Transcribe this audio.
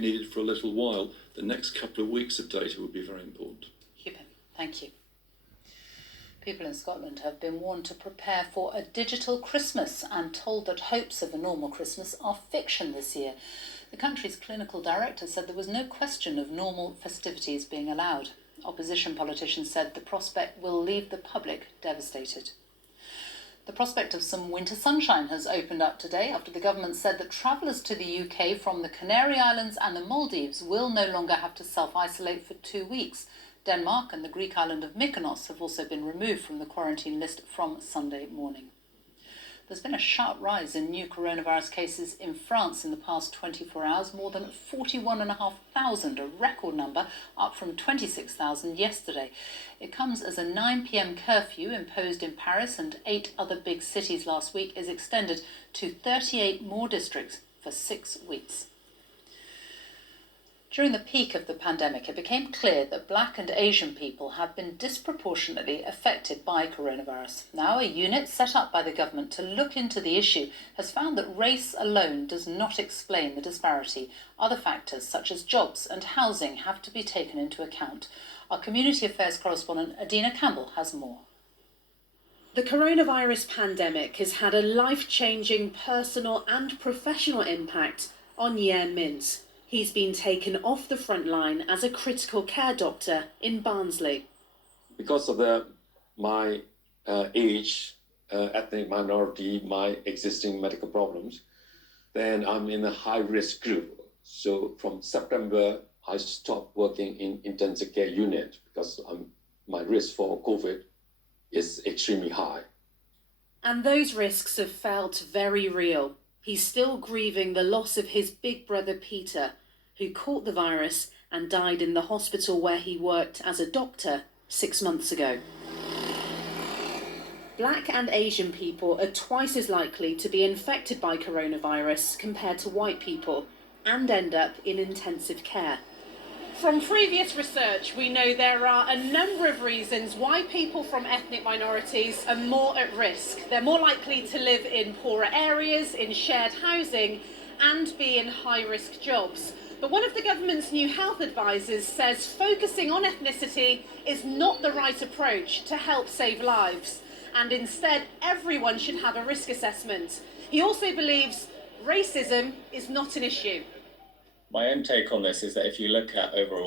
be needed for a little while. The next couple of weeks of data would be very important. Thank you. People in Scotland have been warned to prepare for a digital Christmas and told that hopes of a normal Christmas are fiction this year. The country's clinical director said there was no question of normal festivities being allowed. Opposition politicians said the prospect will leave the public devastated. The prospect of some winter sunshine has opened up today after the government said that travellers to the UK from the Canary Islands and the Maldives will no longer have to self-isolate for 2 weeks. Denmark and the Greek island of Mykonos have also been removed from the quarantine list from Sunday morning. There's been a sharp rise in new coronavirus cases in France in the past 24 hours, more than 41,500, a record number, up from 26,000 yesterday. It comes as a 9 p.m. curfew imposed in Paris and 8 other big cities last week is extended to 38 more districts for 6 weeks. During the peak of the pandemic, it became clear that Black and Asian people have been disproportionately affected by coronavirus. Now, a unit set up by the government to look into the issue has found that race alone does not explain the disparity. Other factors, such as jobs and housing, have to be taken into account. Our Community Affairs correspondent Adina Campbell has more. The coronavirus pandemic has had a life-changing personal and professional impact on Yen Mins. He's been taken off the front line as a critical care doctor in Barnsley. Because of my age, ethnic minority, my existing medical problems, then I'm in a high-risk group. So from September, I stopped working in intensive care unit because my risk for COVID is extremely high. And those risks have felt very real. He's still grieving the loss of his big brother Peter, who caught the virus and died in the hospital where he worked as a doctor 6 months ago. Black and Asian people are twice as likely to be infected by coronavirus compared to white people and end up in intensive care. From previous research, we know there are a number of reasons why people from ethnic minorities are more at risk. They're more likely to live in poorer areas, in shared housing, and be in high-risk jobs. But one of the government's new health advisors says focusing on ethnicity is not the right approach to help save lives, and instead everyone should have a risk assessment. He also believes racism is not an issue. My own take on this is that if you look at overall